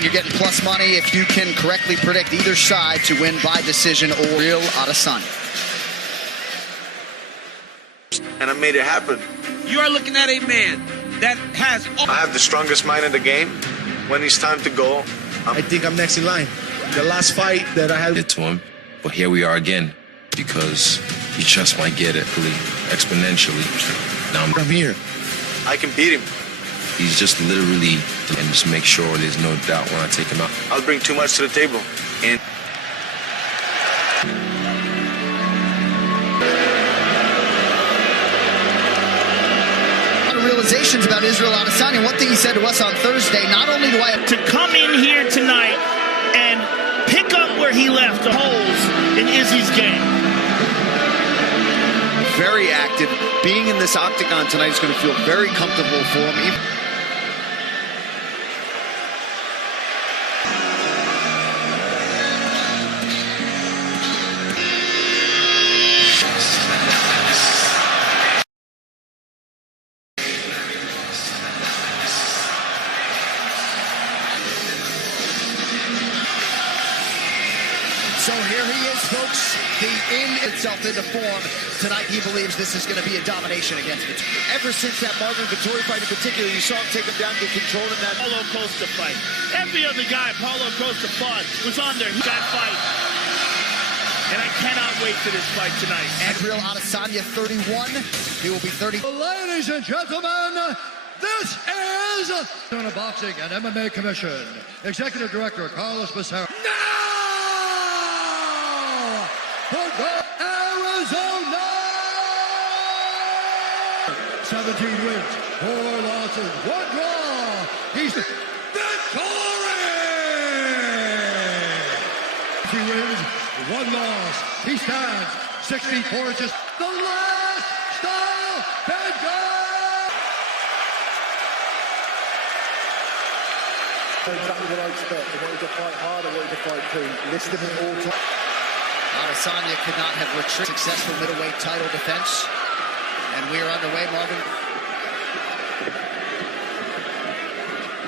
And you're getting plus money if you can correctly predict either side to win by decision or real Adesanya. And I made it happen. You are looking at a man that has... I have the strongest mind in the game. When it's time to go, I think I'm next in line. The last fight that I had to him, but here we are again because he just might get it exponentially. Now I'm here. I can beat him. He's just literally, and just make sure there's no doubt when I take him out. I'll bring too much to the table. And realizations about Israel Adesanya. One thing he said to us on Thursday, not only do I have to come in here tonight and pick up where he left the holes in Izzy's game. Very active. Being in this octagon tonight is going to feel very comfortable for him. So here he is, folks, the in itself into form. Tonight he believes this is going to be a domination against Vettori. Ever since that Marvin Vettori fight in particular, you saw him take him down, get control in that Paulo Costa fight. Every other guy Paulo Costa fought was on there. He got fight. And I cannot wait for this fight tonight. Israel Adesanya, 31. He will be 30. Ladies and gentlemen, this is the Boxing and MMA Commission. Executive Director Carlos Becerra. Arizona! 17 wins, 4 losses, 1 draw. He's Vettori! 2 wins, 1 loss. He stands 64 inches. The last style bender! Exactly what I expect. I wanted to fight hard, I wanted to fight clean. Listed him all time. Adesanya could not have retreated. Successful middleweight title defense. And we are underway, Marvin.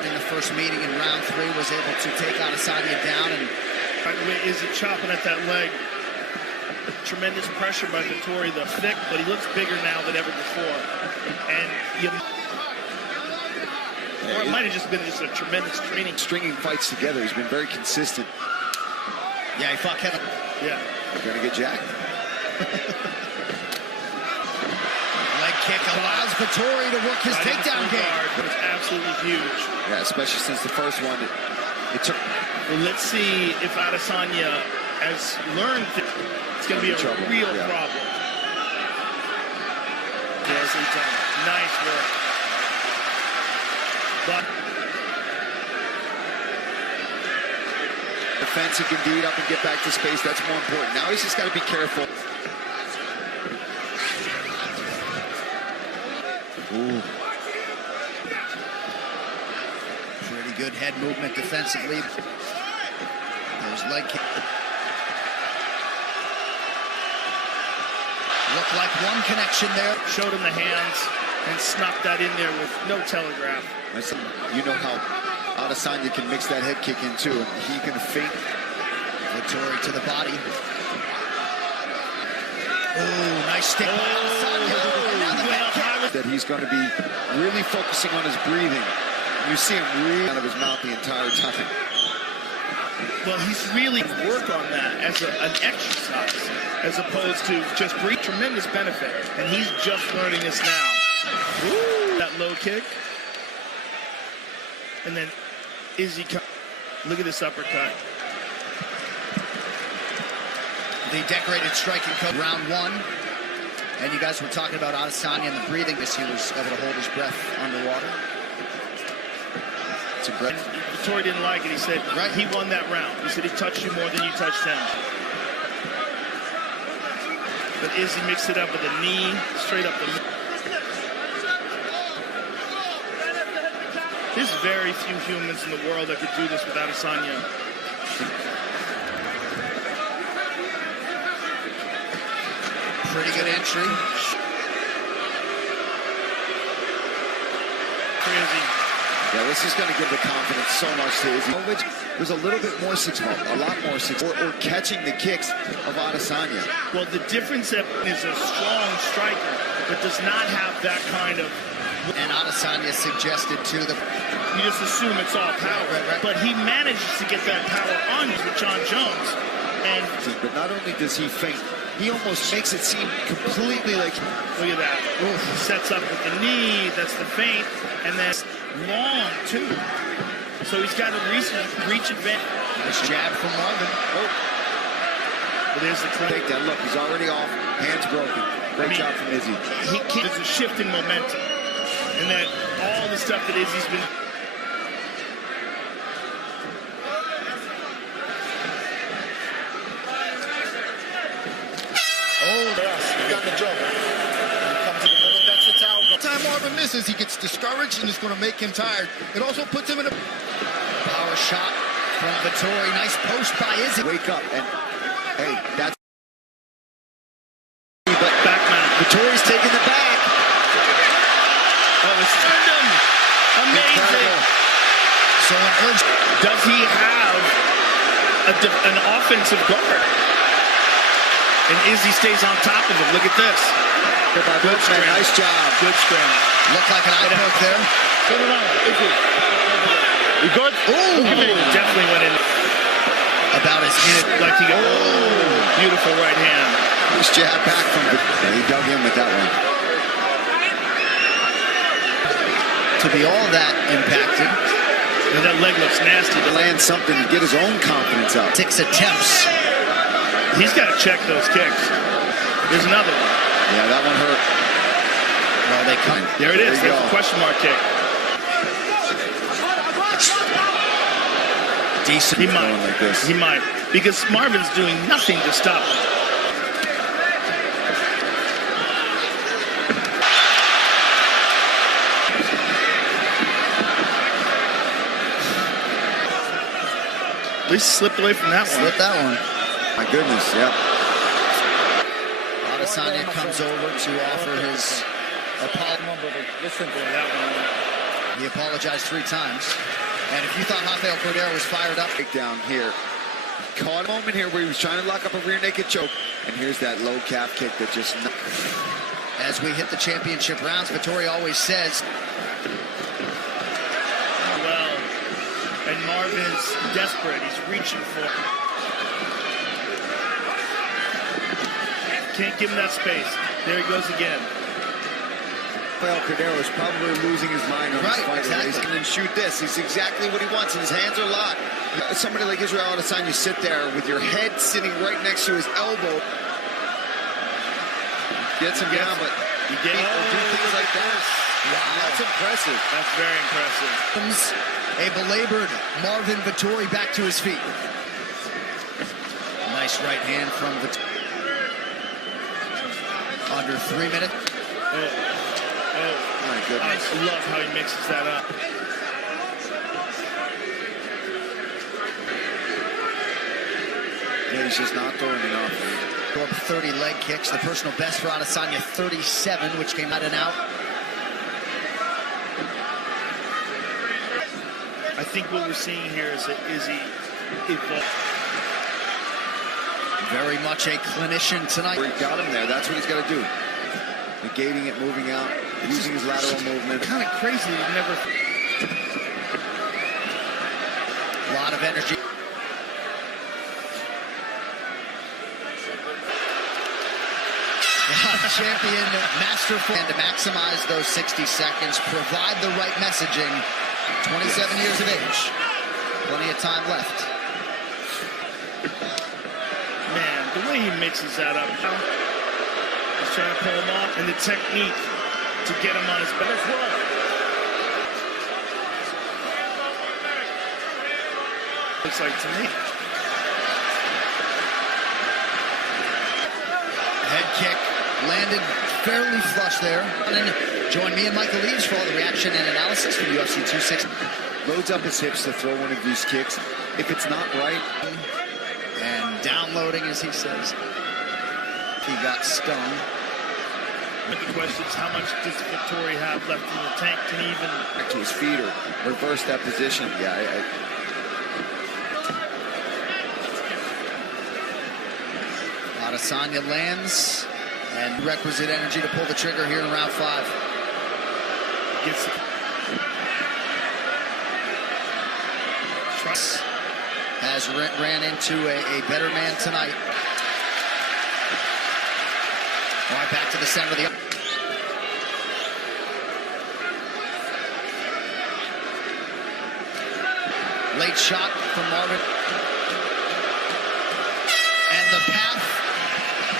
In the first meeting in round 3, was able to take Adesanya down. And by the way, Izzy chopping at that leg. Tremendous pressure by Vettori, the thick, but he looks bigger now than ever before. And or it might have just been a tremendous training. Stringing fights together, he's been very consistent. Yeah, he fought Kevin. Yeah. You're going to get jacked. Leg kick allows Vettori to work his takedown game. It was absolutely huge. Yeah, especially since the first one, it took... Well, let's see if Adesanya has learned it's going to be a real problem. Nice work. But defense, he can beat up and get back to space. That's more important. Now he's just got to be careful. Ooh. Pretty good head movement defensively. There's leg kick. Looked like one connection there. Showed him the hands and snuck that in there with no telegraph. Listen, you know how Adesanya can mix that head kick in too. He can feint. Vettori to the body. Oh, nice stick by Adesanya. And now the leg kick. That he's going to be really focusing on his breathing. You see him really out of his mouth the entire time. Well, he's really work on that as an exercise, as opposed to just breathe. Tremendous benefit, and he's just learning this now. Ooh, that low kick, and then Izzy. Look at this uppercut. The decorated striking coach, round 1. And you guys were talking about Adesanya and the breathing. This he was able to hold his breath underwater. It's a great. Vettori didn't like it. He said, right, he won that round. He said he touched you more than you touched him. But Izzy mixed it up with a knee, straight up the middle. There's very few humans in the world that could do this without Adesanya. Pretty good entry. Crazy. Yeah, this is going to give the confidence so much to Izzy. There's a little bit more a lot more or catching the kicks of Adesanya. Well, the difference is a strong striker, but does not have that kind of... And Adesanya suggested to the... You just assume it's all power. Right. But he manages to get that power on with John Jones. And but not only does he feint, he almost makes it seem completely like... Look at that. Oof. Sets up with the knee. That's the feint. And then long, too. So he's got a reach advantage. Nice jab from Marvin. Oh. But there's the take that. Look, he's already off. Hands broken. Great job from Izzy. There's a shift in momentum. And that all the stuff that Izzy's been... Got the jump. Come to the middle, that's the towel. Time Marvin misses, he gets discouraged, and it's going to make him tired. It also puts him in a power shot from Vettori. Nice post by Izzy. Wake up and hey, that's. But back man, Vettori's taking the back. Oh, it's turned him. Amazing. Incredible. So an urge. Does he have an offensive guard? And Izzy stays on top of him. Look at this. Good scram. Nice job. Good scram. Looked like an eye poke there. You good? Oh, definitely went in. About his hand. Like he got, beautiful right hand. Nice jab back from the... He dug in with that one. To be all that impacted. And that leg looks nasty. To land something to get his own confidence up. 6 attempts. He's got to check those kicks. There's another one. Yeah, that one hurt. Well, they come. There it is. There's a question mark kick. Decent. He might. Like this. He might. Because Marvin's doing nothing to stop him. At least slipped away from that one. Slipped that one. My goodness, yeah. Adesanya comes over to offer his apology. Listen to that one. He apologized 3 times. And if you thought Rafael Cordero was fired up. Down here. Caught a moment here where he was trying to lock up a rear naked choke. And here's that low calf kick that just... As we hit the championship rounds, Vettori always says... Well, and Marvin is desperate. He's reaching for it. Can't give him that space. There he goes again. Rafael Cordero is probably losing his mind on this fight. Exactly. He's going to shoot this. He's exactly what he wants, and his hands are locked. Somebody like Israel Adesanya, you sit there with your head sitting right next to his elbow. Gets him down, but you get do things like that. Wow. That's impressive. That's very impressive. A belabored Marvin Vettori back to his feet. Nice right hand from Vettori. Under 3 minutes. Oh, my goodness. I love how he mixes that up. Yeah, he's just not throwing enough. Go up 30 leg kicks. The personal best for Adesanya, 37, which came out and out. I think what we're seeing here is that Izzy evolved. Very much a clinician tonight. Where he got him there, that's what he's got to do. Negating it, moving out, using his lateral movement. Kind of crazy. He never. A lot of energy. Champion, masterful, and to maximize those 60 seconds, provide the right messaging. 27 years of age, plenty of time left. Man, the way he mixes that up, he's trying to pull him off, and the technique to get him on his back as well. Looks like to me. Head kick landed fairly flush there. And join me and Michael Leaves for all the reaction and analysis from UFC 260. Loads up his hips to throw one of these kicks. If it's not right. And downloading, as he says. He got stung. But the question is, how much does Vettori have left in the tank? Can he even back to his feet or reverse that position? Yeah. Adesanya lands, and requisite energy to pull the trigger here in round 5. gets has ran into a better man tonight. All right, back to the center of the... Late shot from Marvin. And the path,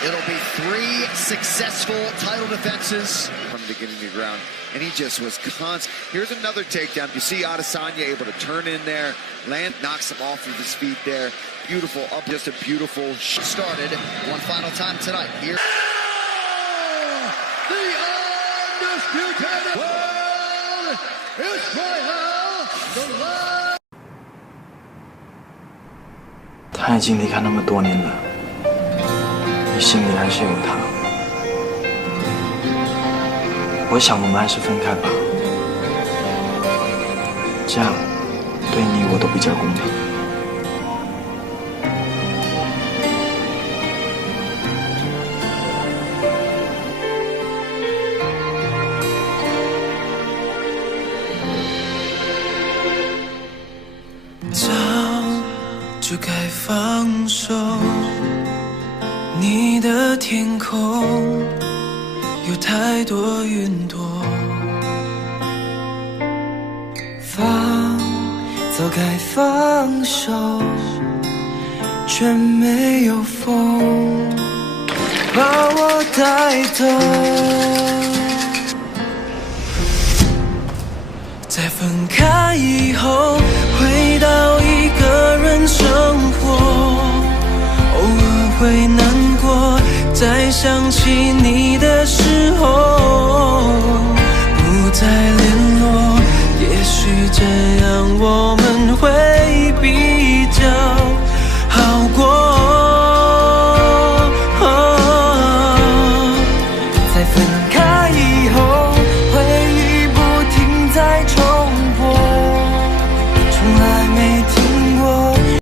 it'll be 3 successful title defenses. From the beginning of the ground, and he just was constant. Here's another takedown. You see Adesanya able to turn in there, land, knocks him off of his feet there. Beautiful, up, just a beautiful started. One final time tonight. Here. The undisputed world Israel, the last. 他已经离开那么多年了，你心里还是有他。我想我们还是分开吧，这样对你我都比较公平。早就该放手，你的天空有太多云朵，早该放手，却没有风把我带走。在分开以后，回到